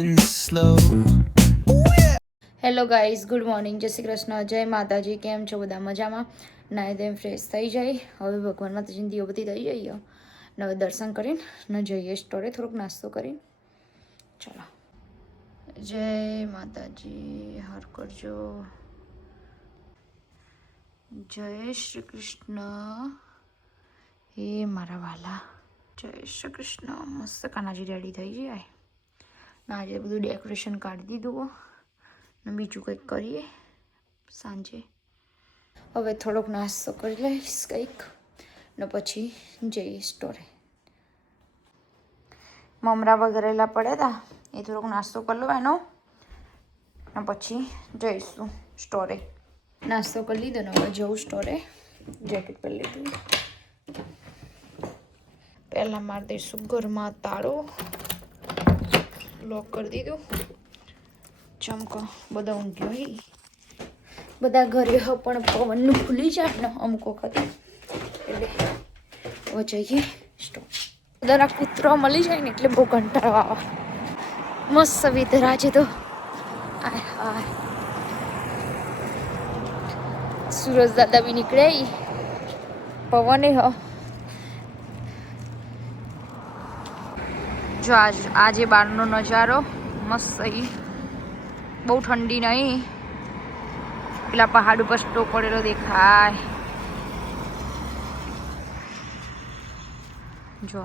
and slow. Hello guys, good morning, જય શ્રી કૃષ્ણ, જય માતાજી. કેમ છો બધા? મજામાં? નાહી ધોઈને ફ્રેશ થઈ જાય. હવે ભગવાન માતાજીની દીવબત્તી થઈ જઈએ ને હવે દર્શન કરીને જઈએ સ્ટોરે થોડોક નાસ્તો કરીને. ચલો, જય માતાજી, હાર કરજો. જય શ્રી કૃષ્ણ. હે મારા વાલા, જય શ્રી કૃષ્ણ. મસ્ત કાનાજી રેડી થઈ જાય ને આજે બધું ડેકોરેશન કાઢી દીધું ને બીજું કંઈક કરીએ સાંજે. હવે થોડોક નાસ્તો કરી લઈશ કંઈક ને પછી જઈએ સ્ટોરે. મમરા વગેરેલા પડ્યા હતા એ થોડોક નાસ્તો કરી લો એનો ને પછી જઈશું સ્ટોરે. નાસ્તો કરી લીધો ને હવે જવું સ્ટોરે. જેકેટ પહેરી લીધું. પહેલાં મારી દઈશું ઘરમાં તાળો, લોક કરી દીધું. ચમકો બધા ઊંઘ્યો, બધા ઘરે હો પણ પવનનું ખુલી જાય ને અમુક વખત એટલે હવે જઈએ સ્ટોર. બધાના કૂતરો મળી જાય ને એટલે બહુ કંટાળો આવે. મસ્ત વેધર આજે તો. આય હાય, સુરજ દાદા બી નીકળે, પવને હો. જો આજે બહારનો નજારો મસ્ત. બહુ ઠંડી નહીં, પેલા પહાડ ઉપર સ્ટો પડેલો દેખાય. જો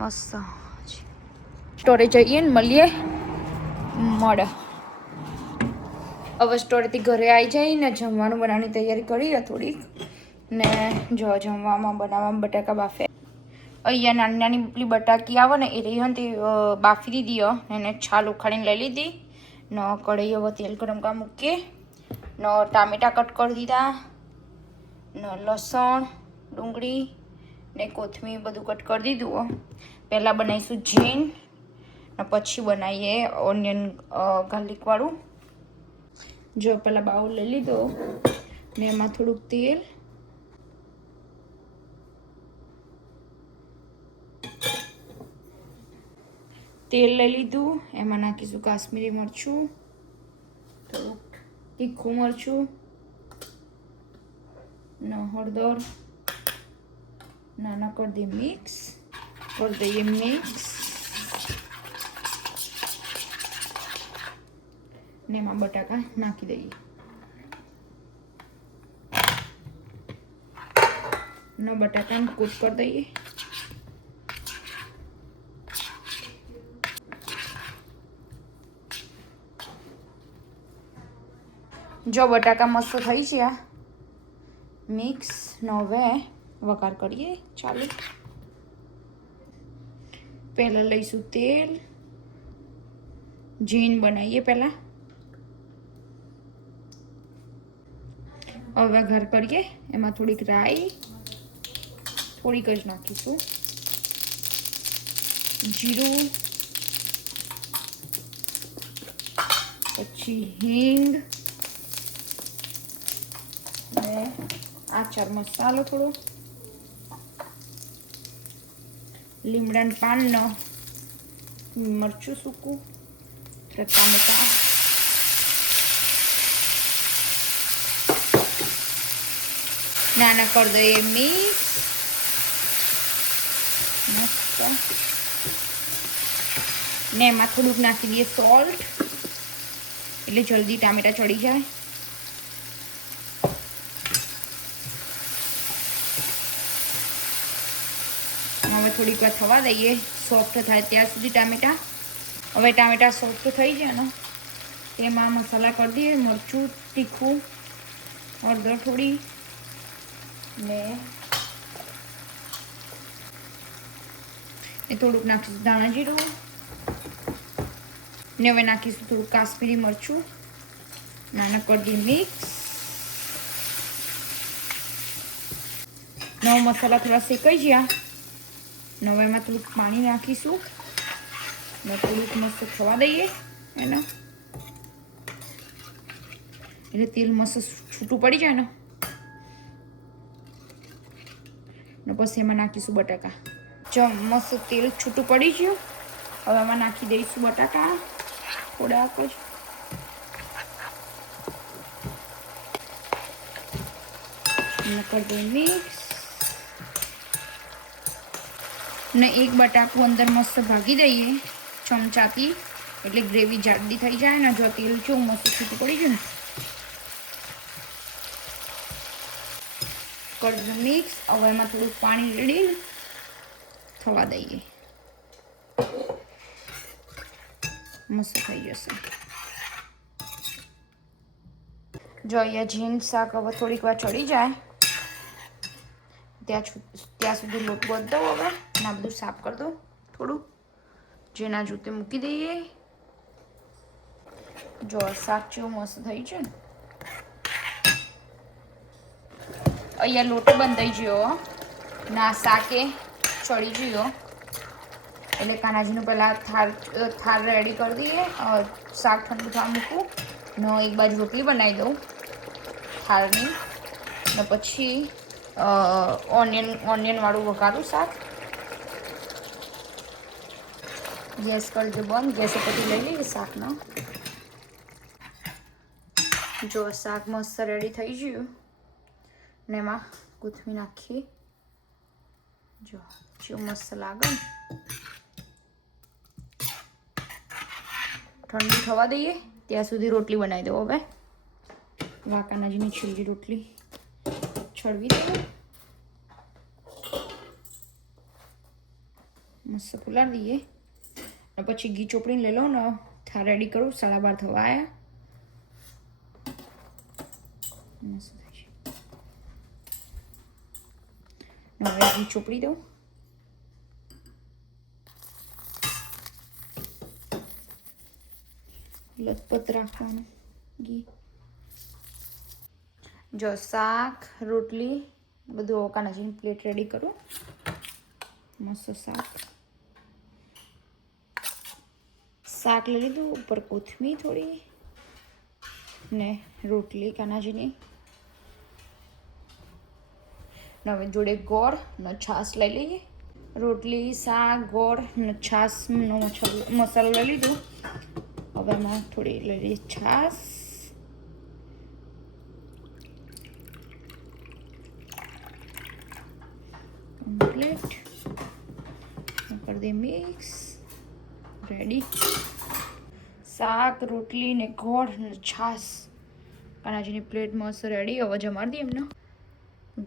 મસ્ત. સ્ટોરે જઈએ ને મળીએ મળે. હવે સ્ટોરેથી ઘરે આવી જાય ને જમવાનું બનાવવાની તૈયારી કરીએ થોડીક. ને જો જમવામાં બનાવવામાં બટાકા બાફે. અહીંયા નાની નાની પેલી બટાકી આવે ને એ રહી હોય ને તે બાફી દીધી એને છાલ ઉખાડીને લઈ લીધી ને કઢાઈ હવે તેલ ગરમ કરવા મૂકીએ ને ટામેટા કટ કરી દીધા ને લસણ, ડુંગળી ને કોથમીર બધું કટ કરી દીધું. પહેલાં બનાવીશું જીન ને પછી બનાવીએ ઓનિયન ગાર્લિકવાળું. જો પહેલાં બાઉલ લઈ લીધો ને એમાં થોડુંક તેલ લઈ લીધું. એમાં નાખીશું કાશ્મીરી મરચું, થોડુંક તીખું મરચું ને હળદર. નાના કરી દઈએ મિક્સ ને એમાં બટાકા નાખી દઈએ ને બટાકાને કૂટ કરી દઈએ. જો બટાકા મસ્ત થઈ ગયા મિક્સ ને હવે વઘાર કરીએ. ચાલો, પહેલાં લઈશું તેલ. જીન બનાવીએ પહેલાં, હવે વઘાર કરીએ. એમાં થોડીક રાઈ, થોડીક જ નાખીશું જીરું, પછી હિંગ ને આચાર મસાલો, થોડો લીમડાના પાનનો, મરચું સૂકું, ટામેટા નાના કરી દઈએ મિક્સ મસ્ત ને એમાં થોડુંક નાખી દઈએ સોલ્ટ એટલે જલ્દી ટામેટા ચડી જાય. હવે થોડીક વાર થવા દઈએ, સોફ્ટ થાય ત્યાં સુધી ટામેટા. હવે ટામેટા સોફ્ટ થઈ જાય ને તેમાં મસાલા કરી દઈએ. મરચું, તીખું, હળદર થોડી ને થોડુંક નાખીશું ધાણા જીરું ને હવે નાખીશું થોડુંક કાશ્મીરી મરચું. નાના કરી દઈએ મિક્સ. નવો મસાલા થોડા શેકાઈ ગયા ને હવે એમાં થોડુંક પાણી નાખીશું ને થોડુંક મસ્ત થવા દઈએ એના એટલે તેલ મસ્ત છૂટું પડી જાય ને પછી એમાં નાખીશું બટાકા. જો મસ્ત તેલ છૂટું પડી ગયું હવે આમાં નાખી દઈશું બટાકા થોડાક જ. કરી દઈએ મિક્સ. ને એક બટાકું અંદર મસ્ત ભાગી દઈએ ચમચાથી, એટલે ગ્રેવી જાડી થઈ જાય ને. જો તેલ કેવું મસ્ત છૂટું પડી ગયું ને. કરી દઈએ મિક્સ. હવે એમાં થોડું પાણી રેડીને થવા દઈએ. મસ્ત થઈ જશે. જો અહીંયા ઝીણ શાક હવે થોડીક વાર ચડી જાય ત્યાં સુધી લોટ બાંધી દઉં. હવે ના બધું સાફ કરી દઉં થોડું, જેના જૂતે મૂકી દઈએ. જો શાક જેવું મસ્ત થઈ છે ને. અહીંયા લોટ બંધાઈ ગયો ના શાકે ચડી ગયો, એટલે કાનાજીનું પહેલાં થાળ રેડી કરી દઈએ. શાક ઠંડુ થવા મૂકું ને એક બાજુ રોટલી બનાવી દઉં થાળની, ને પછી ઓનિયનવાળું વઘારું શાક. ગેસ કરી દો બંધ. ગેસ ઉપરથી લઈ લઈએ શાકનો. જો શાક મસ્ત રેડી થઈ ગયું ને એમાં કોથમીર નાખીએ. જો જેવું મસ્ત લાગે ને. ઠંડી થવા દઈએ ત્યાં સુધી રોટલી બનાવી દો. હવે વાકાનાજીની છેલ્લી રોટલી છળવી દઈએ. મસ્ત ફુલાવી દઈએ ને પછી ઘી ચોપડીને લઈ લો ને થાળ રેડી કરું. 12:30 થવા આવ્યા. મસ્ત થઈ છે. હવે ઘી ચોપડી દઉં. લથપથ રાખવાનું ઘી. જો શાક રોટલી બધું કાનાજીની પ્લેટ રેડી કરું. મસ્ત શાક લઈ લીધું. ઉપર કોથમીર થોડી ને રોટલી કાનાજીની. હવે જોડે ગોળ ને છાશ લઈ લઈએ. રોટલી શાક ગોળ ને છાશનો મસાલો લઈ લીધું. હવે એમાં થોડી લઈ લઈએ છાશ. કમ્પ્લીટ. કરી દઈએ મિક્સ. રેડી. શાક રોટલી ને ગોળ ને છાશ કાનાજીની પ્લેટ મસ્ત રેડી. હવે જમાડી દઈએ એમને.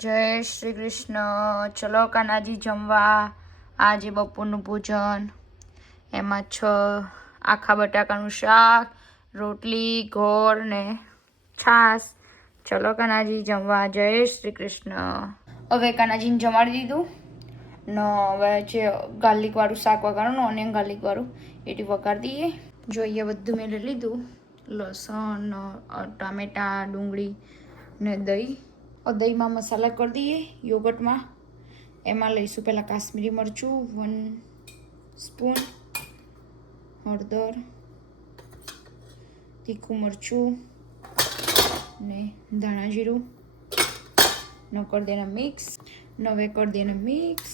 જય શ્રી કૃષ્ણ. ચલો કાનાજી જમવા. આજે બપોરનું ભોજન એમાં આખા બટાકાનું શાક રોટલી ગોળ ને છાશ. ચલો કાનાજી જમવા. જય શ્રી કૃષ્ણ. હવે કાનાજીને જમાડી દીધું ને હવે જે ગાર્લિકવાળું શાક વઘારવાનું ઓનિયન ગાર્લિકવાળું એથી વઘારી દઈએ. જોઈએ બધું મેં લઈ લીધું. લસણ ટામેટા ડુંગળી ને દહીં. દહીંમાં મસાલા કરી દઈએ યોગર્ટમાં. એમાં લઈશું પહેલાં કાશ્મીરી મરચું 1 સ્પૂન, હળદર, તીખું મરચું ને ધાણા જીરું ન કરી દેના મિક્સ. નવે કરી દેના મિક્સ.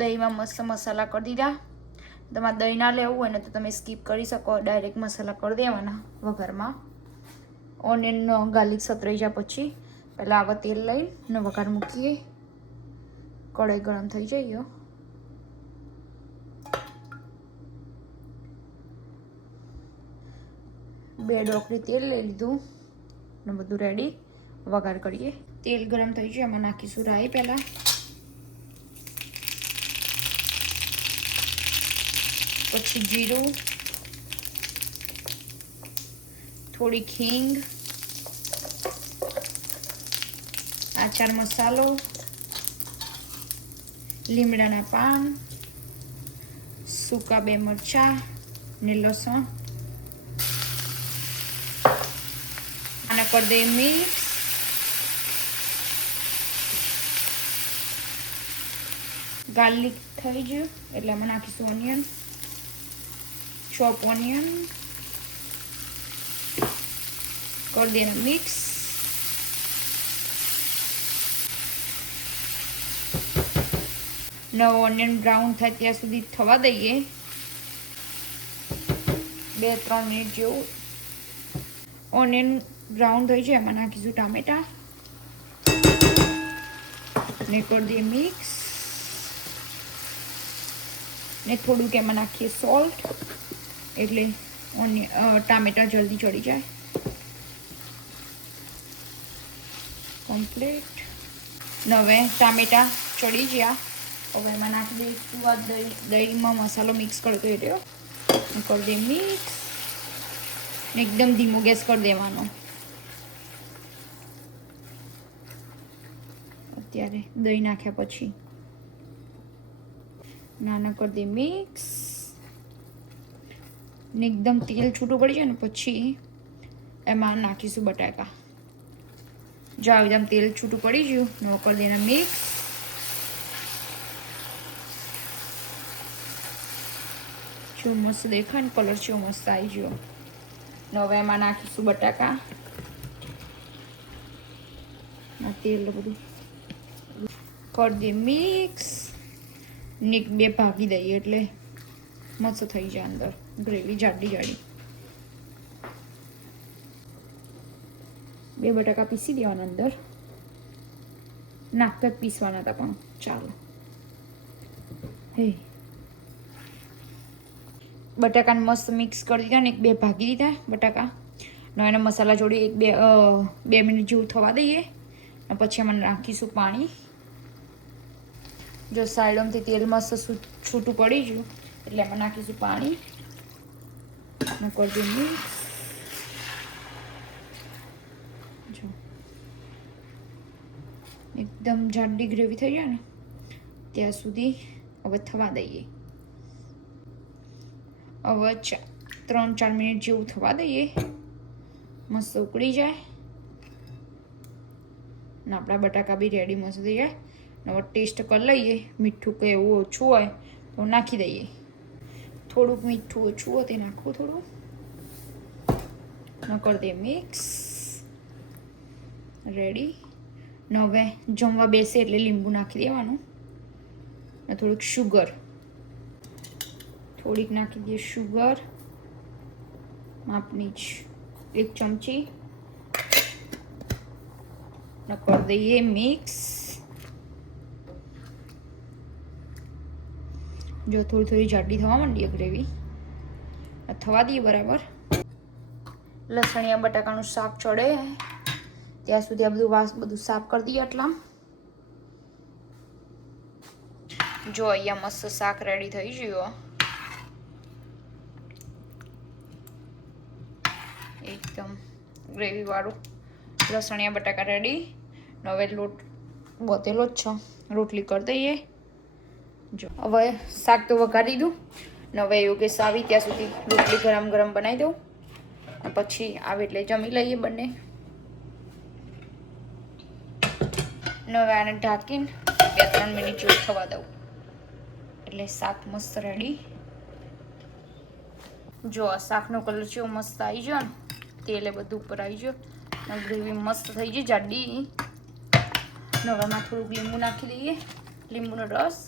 દહીંમાં મસ્ત મસાલા કરી દીધા. તમારે દહીં ના લેવું હોય ને તો તમે સ્કીપ કરી શકો. ડાયરેક્ટ મસાલા કરી દેવાના વઘારમાં. ઓનિયન ગાર્લિક સતરાઈ જાય પછી પહેલાં આવા તેલ લઈને વઘાર મૂકીએ. કઢાઈ ગરમ થઈ જાય. 2 ડોકરી તેલ લઈ લીધું ને બધું રેડી. વઘાર કરીએ. તેલ ગરમ થઈ જાય એમાં નાખીશું રાઈ. પહેલાં પછી જીરું, થોડી હિંગ, આચાર મસાલો, લીમડાના પાન, સૂકા 2 મરચાં ને લસણ. આને કરી દઈએ મિક્સ. ગાર્લિક થઈ ગયું એટલે આમાં નાખીશું ઓનિયન. ચોપ ઓનિયન કરી દઈએ મિક્સ. નવો ઓનિયન બ્રાઉન થાય ત્યાં સુધી થવા દઈએ. 2-3 મિનિટ જેવું. ઓનિયન બ્રાઉન થઈ જાય એમાં નાખીશું ટામેટા ને કરી દઈએ મિક્સ. ને થોડુંક એમાં નાખીએ સોલ્ટ એટલે ટામેટા જલ્દી ચડી જાય. કમ્પ્લીટ. હવે ટામેટા ચડી ગયા. હવે એમાં નાખી દઈશું આ દહીંમાં મસાલો મિક્સ કરતો એટલે કરી દઈએ મિક્સ. ને એકદમ ધીમો ગેસ કરી દેવાનો. અત્યારે દહીં નાખ્યા પછી નાના કરી દઈએ મિક્સ. ને એકદમ તેલ છૂટું પડી જાય ને પછી એમાં નાખીશું બટાકા. જો આવી એકદમ તેલ છૂટું પડી ગયું ને કરી દઈએ મિક્સ. જો મસ્ત દેખાય ને કલર છે મસ્ત આવી ગયો. હવે એમાં નાખીશું બટાકા. તેલ બધું કરી દઈએ મિક્સ. ને 2 ભાગી દઈએ એટલે મસ્ત થઈ જાય અંદર ગ્રેવી જાડી જાડી. 2 બટાકા પીસી દેવાના અંદર. નાખતા જ પીસવાના હતા પણ ચાલો. હે બટાકાને મસ્ત મિક્સ કરી દીધા ને 1-2 ભાગી દીધા બટાકા. ને એને મસાલા જોડે 1-2 મિનિટ જેવું થવા દઈએ. અને પછી એમાં નાખીશું પાણી. જો સાઈડોમાંથી તેલ મસ્ત છૂટું પડી ગયું એટલે એમાં નાખીશું પાણી. અને કરી દઈએ મિક્સ. જો એકદમ જાડી ગ્રેવી થઈ જાય ને ત્યાં સુધી હવે થવા દઈએ. હવે 3-4 મિનિટ જેવું થવા દઈએ. મસ્ત ઉકળી જાય ને આપણા બટાકા બી રેડી મસ્ત થઈ જાય. હવે ટેસ્ટ કરી લઈએ. મીઠું કે એવું ઓછું હોય તો નાખી દઈએ. થોડુંક મીઠું ઓછું હોય તે નાખવું થોડું. ન કરી દઈએ મિક્સ. રેડી. ને હવે જમવા બેસે એટલે લીંબુ નાખી દેવાનું. ને થોડુંક શુગર નાખી દઈએ. શુગર માપની જ 1 ચમચી. ને કરી દઈએ મિક્સ. જો થોડી જાડી થવા માંડી ગ્રેવી થવા દઈએ બરાબર. લસણિયા બટાકાનું શાક ચડે ત્યાં સુધી આ બધું સાફ કરી દઈએ. આટલા જો અહીંયા મસ્ત શાક રેડી થઈ ગયું. એકદમ ગ્રેવી વાળું લસણિયા બટાકા રેડી. હવે લોટ બોતેલો જ છે. રોટલી કરી દઈએ. જો હવે શાક તો વઘારી દીધું ને હવે યોગેશ આવી ત્યાં સુધી રોટલી ગરમ બનાવી દઉં. પછી આવે એટલે જમી લઈએ બંને. ને હવે આને ઢાંકીને 2-3 મિનિટ જેવું થવા દઉં એટલે શાક મસ્ત રેડી. જો આ શાકનો કલર છે મસ્ત આવી ગયો ને તેલે બધું ઉપર આવી ગયો ને ગ્રેવી મસ્ત થઈ ગઈ જાડી. ને હવે એમાં થોડુંક લીંબુ નાખી દઈએ. લીંબુનો રસ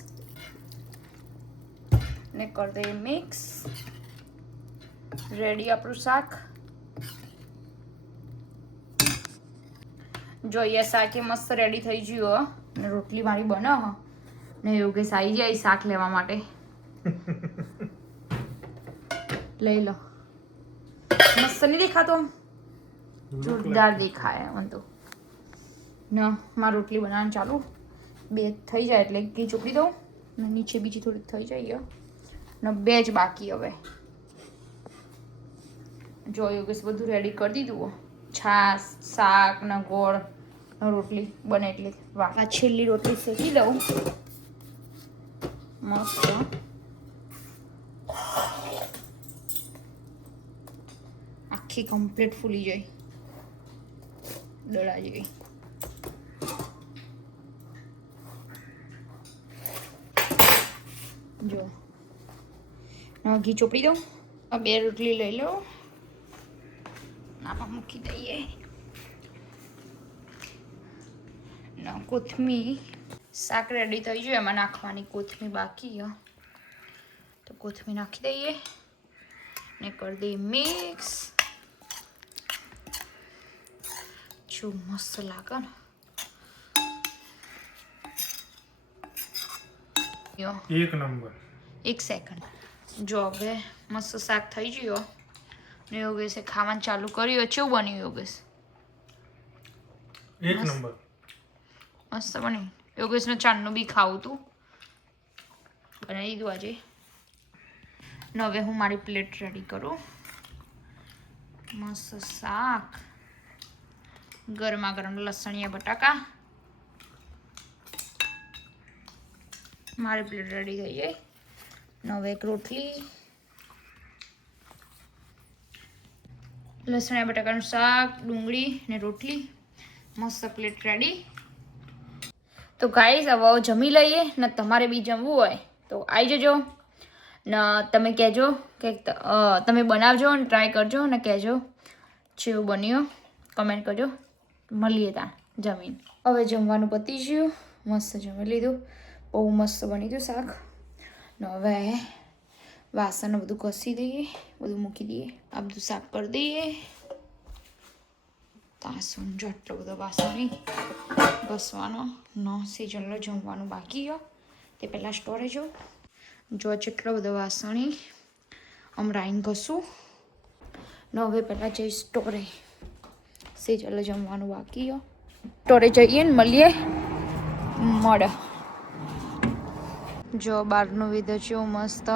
ને કરી દઈએ મિક્સ. રેડી આપણું શાક. જો અહીંયા શાક મસ્ત રેડી થઈ ગયું. ને રોટલી મારી બને ને યોગેશ આવી જાય શાક લેવા માટે. લઈ લો. મસ્ત નહીં દેખાતો? જોરદાર દેખાય મને તો. ના મારી રોટલી બનાવવાનું ચાલુ. 2 થઈ જાય એટલે ઘી ચોપડી દઉં ને નીચે બીજી થોડીક થઈ જાય ને 2 જ બાકી. હવે જો યોગેશ બધું રેડી કરી દીધું. છાશ, શાક ને ગોળ રોટલી બને એટલે આ છેલ્લી રોટલી શેકી દઉં મસ્ત. આખી કમ્પ્લીટ ફૂલી જાય દડા જેવી. જો ઘી ચોપડી દઉં. આ 2 રોટલી લઈ લો. આમાં મૂકી દઈએ. કોથમીર શાક રેડી થઈ ગયું. એમાં નાખવાની કોથમીર બાકી તો કોથમીર નાખી દઈએ ને કરી દઈએ મિક્સ. જો મસ્ત લાગે ને. એક નંબર. 1 સેકન્ડ. જો હવે મસ્ત શાક થઈ ગયું ને યોગેશે ખાવાનું ચાલુ કર્યું. કેવું બન્યું યોગેશ? એક નંબર. મસ્ત બન્યું. યોગેશને ચાંદનું બી ખાવું તું બનાવી દીધું આજે. ને હવે હું મારી પ્લેટ રેડી કરું. મસ્ત શાક, ગરમા ગરમ લસણિયા બટાકા. મારી પ્લેટ રેડી થઈ જાય. ને હવે એક રોટલી, લસણિયા બટાકાનું શાક, ડુંગળી ને રોટલી. મસ્ત પ્લેટ રેડી. તો ગાઈસ હવે જમી લઈએ. ને તમારે બી જમવું હોય તો આવી જજો ને તમે કહેજો કે તમે બનાવજો અને ટ્રાય કરજો ને કહેજો જેવું બન્યું. કમેન્ટ કરજો. મળીએ ત્યાં જમીન. હવે જમવાનું પતી ગયું. મસ્ત જમી લીધું. બહુ મસ્ત બની ગયું શાક. ને હવે વાસણ બધું ઘસી દઈએ, બધું મૂકી દઈએ. આ બધું સાફ કરી દઈએ. તાસું જો આટલો બધો વાસણ નહીં ઘસવાનો. નો સિઝનનો જમવાનું બાકી તે પહેલાં સ્ટોરેજ જો જેટલો બધો વાસણી હમણાં આવીને ઘસું. ને હવે પહેલાં જઈ સ્ટોરે. સિઝનનો જમવાનું બાકી સ્ટોરે જઈએ ને મળીએ. મળે જો બહારનું વિધો છે મસ્ત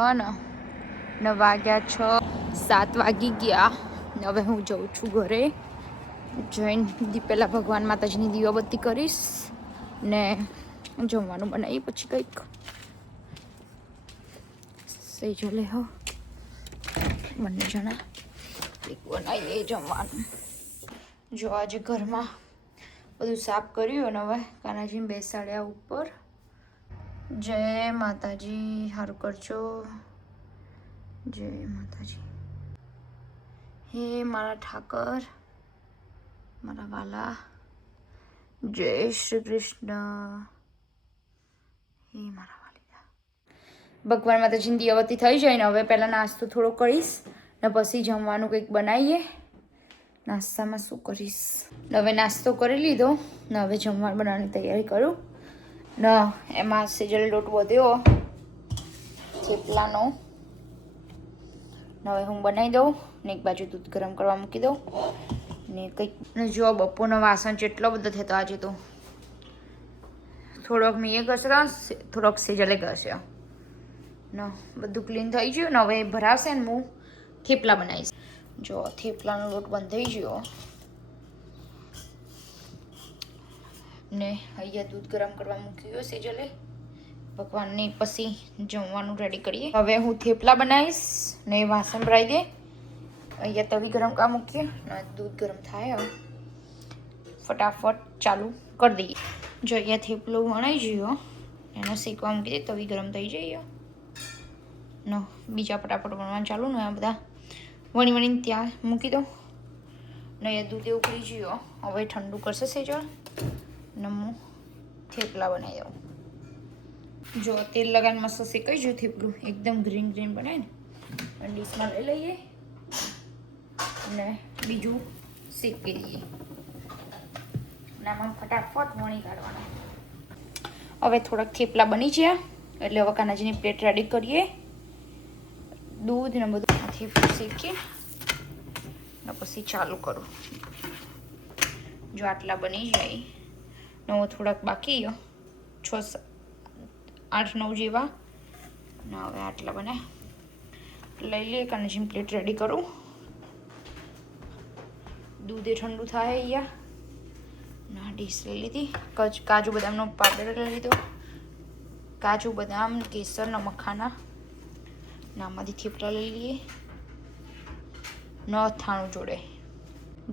ને વાગ્યા 7 વાગી ગયા. હવે હું જઉં છું ઘરે. જઈને પહેલાં ભગવાન માતાજીની દીવાબત્તી કરીશ ને જમવાનું બનાવી પછી કંઈક સેજલે હો બંને જણા કંઈક બનાવી દઈએ જમવાનું. જો આજે ઘરમાં બધું સાફ કર્યું અને હવે કાનાજીને બેસાડ્યા ઉપર. જય માતાજી. સારું કરજો. જય માતાજી. હે મારા ઠાકર, મારા વાલા. જય શ્રી કૃષ્ણ. હે મારા વાલીદા. ભગવાન માતાજીની દીવાબત્તી થઈ જાય ને હવે પહેલાં નાસ્તો થોડો કરીશ ને પછી જમવાનું કંઈક બનાવીએ. નાસ્તામાં શું કરીશ? હવે નાસ્તો કરી લીધો ને હવે જમવાનું બનાવવાની તૈયારી કરું. ને એમાં સેજલ લોટ વધ્યો થેપલાનો. હવે હું બનાવી દઉં ને એક બાજુ દૂધ ગરમ કરવા મૂકી દઉં ને કંઈક. ને જો બપોરનો વાસણ જેટલો બધો થતો આજે તો થોડોક મેં ઘસ્યો, થોડોક સેજલે ઘસ્યો ને બધું ક્લીન થઈ ગયું. ને હવે ભરાવશે ને હું થેપલા બનાવીશ. જો થેપલાનો લોટ બંધ થઈ ગયો ને અહીંયા દૂધ ગરમ કરવા મૂક્યું સેજલે. ભગવાનને પછી જમવાનું રેડી કરીએ. હવે હું થેપલા બનાવીશ ને વાસણ ભરાઈ દે. અહીંયા તવી ગરમ કરવા મૂકીએ ને દૂધ ગરમ થાય હવે ફટાફટ ચાલુ કરી દઈએ. જો અહીંયા થેપલો વણાઈ ગયો એનો શેકવા મૂકી દે. તવી ગરમ થઈ જાય ને બીજા ફટાફટ વણવાનું ચાલુ ને આ બધા વણીને ત્યાં મૂકી દો ને અહીંયા દૂધ ઉકળી ગયો. હવે ઠંડુ કરશે સેજલ ને હું થેપલા બનાવી દઉં. જો તેલ લગાવીને મસ્ત શેકાઈ ગયું થેપલું. એકદમ ગ્રીન ગ્રીન બનાય ને ડીશમાં લઈ લઈએ ને બીજું શેકી દઈએ. અને આમાં ફટાફટ વણી કાઢવાના. હવે થોડાક થેપલા બની ગયા એટલે હવે કાનાજીની પ્લેટ રેડી કરીએ. દૂધ ને બધું થેપલું શેકી ને પછી ચાલુ કરું. જો આટલા બની જાય ને થોડાક બાકી 6, 8, 9 જેવા ને હવે આટલા બને લઈ લઈએ. કાનાજીની પ્લેટ રેડી કરું. દૂધે ઠંડુ થાય અહીંયા ના ડીશ લઈ લીધી. કાજુ બદામનો પાવડર લઈ લીધો. કાજુ બદામ, કેસર ને મખાના નામાંથી થેપલા લઈ લઈએ ને અથાણું જોડે.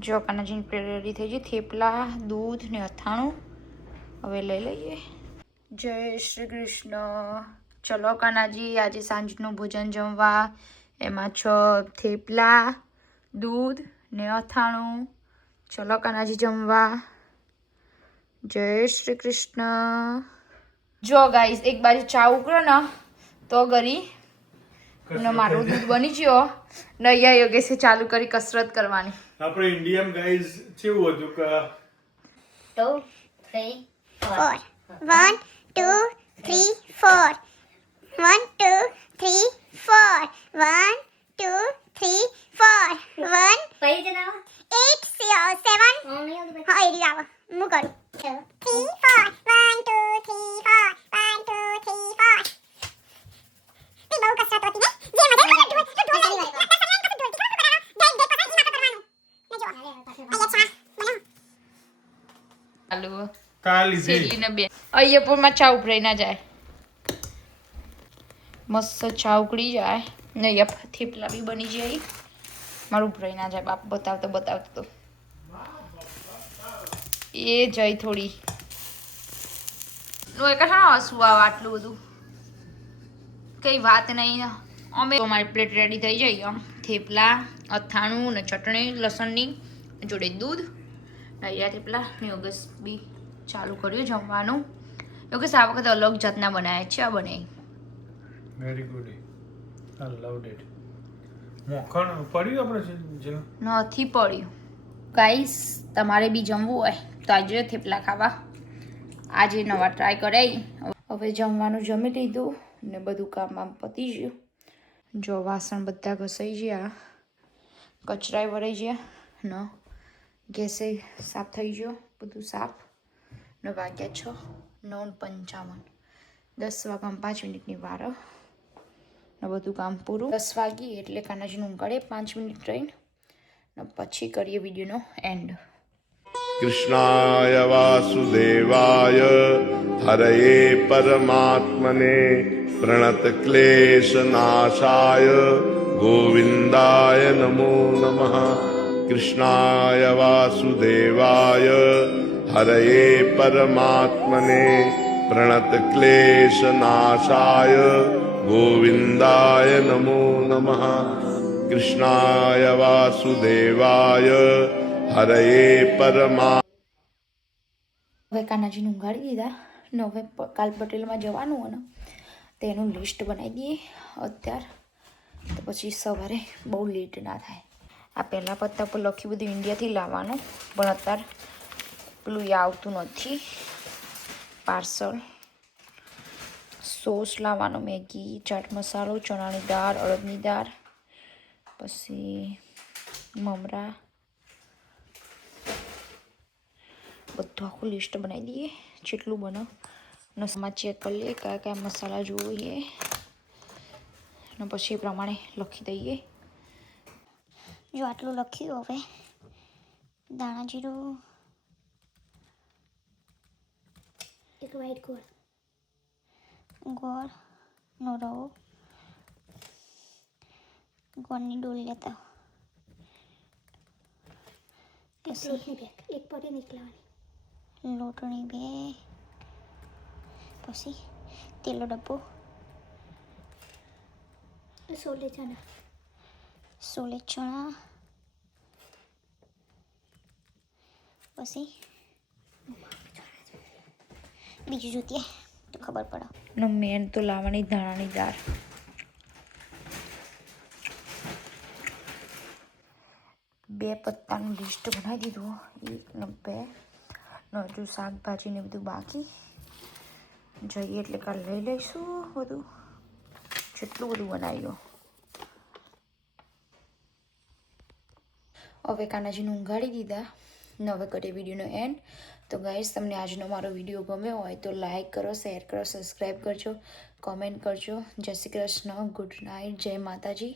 જો કાનાજીની પ્લેટ રેડી થઈ જાય. થેપલા, દૂધ ને અથાણું હવે લઈ લઈએ. જય શ્રી કૃષ્ણ. ચલો કાનાજી આજે સાંજનું ભોજન જમવા. એમાં 6 થેપલા, દૂધ ને અથાણું. ચલો કાનાજી જમવા. જય શ્રી કૃષ્ણ. જો ગાઈસ એક બાજુ ચા ઉકળે ને તો ગરી ને મારું દૂધ બની ગયો ને અહીંયા યોગેશે ચાલુ કરી કસરત કરવાની. આપણે ઇન્ડિયન ગાઈઝ કેવું હતું કે 2, 3, 4. 1, 2, 3, 4. 1, 2, 3, 4. 1, 2, 3, 4. 1. પૈ જના 8, 7. હા એરી આવ હું કરું 3, 4. 1, 2, 3, 4. 1, 2, 3, 4. તે બહુ કસરત હોતી ને જે મજા આવે ચાલુ કાલી શેરડીને બે અય્યપુરમાં ચા ઉભરાઈ ના જાય. મસ્ત ચા ઉકળી જાય ને અહીંયા થેપલા બી બની જાય. મારું ઉભરાઈ ના જાય બાપ બતાવતો તો એ જઈ થોડી નો એક હા હસવું આવે આટલું બધું કઈ વાત નહીં. અમે તો મારી પ્લેટ રેડી થઈ જાય. આમ થેપલા અથાણું ને ચટણી લસણની જોડે દૂધ અહીંયા થેપલા ને યોગેશ બી ચાલુ કર્યું જમવાનું. યોગેશ આ વખતે અલગ જાતના બનાવ્યા છે. આ બનાવી very good. I loved it. મોખણ પડ્યું આપણે જેનું નથી પડ્યું. ગાઈસ તમારે બી જમવું હોય તો આજે થેપલા ખાવા આજે નવા ટ્રાય કરાઈ. હવે જમવાનું જમી લીધું ને બધું કામ આમ પતી ગયું. જો વાસણ બધા ઘસાઈ ગયા, કચરાય ભરાઈ ગયા ને ગેસે સાફ થઈ ગયો બધું સાફ ને વાગ્યા 6:55. 10 વાગ્યામાં 5 મિનિટની વાર ને બધું કામ પૂરું. 10 વાગી એટલે કાનાજીનું ઊંઘાડે 5 મિનિટ રહીને ને પછી કરીએ વિડીયોનો એન્ડ. कृष्णाय वासुदेवाय हरये परमात्मने प्रणतक्लेशनाशाय गोविन्दाय नमो नमः. कृष्णाय वासुदेवाय हरये परमात्मने प्रणतक्लेशनाशाय गोविन्दाय नमो नमः. कृष्णाय वासुदेवाय હરયે પરમા. હવે કાનાજીને ઊંઘાડી દીધા ને હવે કાલ પટેલમાં જવાનું હોય ને તેનું લિસ્ટ બનાવી દઈએ અત્યારે તો પછી સવારે બહુ લેટ ના થાય. આ પહેલાં પત્તા પર લખ્યું બધું ઇન્ડિયાથી લાવવાનું પણ અત્યારે પેલું એ આવતું નથી પાર્સલ. સોસ લાવવાનો, મેગી, ચાટ મસાલો, ચણાની દાળ, અડદની દાળ, પછી મમરા, બધું આખું લિસ્ટ બનાવી દઈએ જેટલું બને ને સમાજ ચેક કરી લઈએ કયા કયા મસાલા જોઈએ ને પછી એ પ્રમાણે લખી દઈએ. જો આટલું લખ્યું. હવે દાણા જીરું, એક વ્હાઈટ ગોળનો રવો, ગોળની ડોલ લેતા લોટની બેગ એક પોટી નીકળવાની, લોટની બેગ, પછી તેલનો ડબ્બો, સોલે ચણા, પછી બીજું જોતીએ તો ખબર પડે. ને મેન તો લાવવાની ધાણાની દાળ. બે પત્તાનું લિસ્ટ બનાવી દીધું. 1 ને 2 ને હજુ શાકભાજી ને બધું બાકી. જઈએ એટલે કાલ લઈ લઈશું બધું જેટલું બધું બનાવ્યું. હવે કાનાજીને ઊંઘાડી દીધા ને હવે કરીએ વિડીયોનો એન્ડ. તો ગાઈસ તમને આજનો મારો વિડીયો ગમ્યો હોય તો લાઈક કરો, શેર કરો, સબસ્ક્રાઈબ કરજો, કોમેન્ટ કરજો. જય શ્રી કૃષ્ણ, ગુડ નાઇટ, જય માતાજી.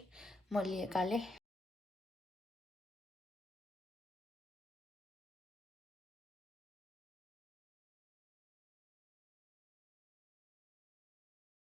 મળીએ કાલે.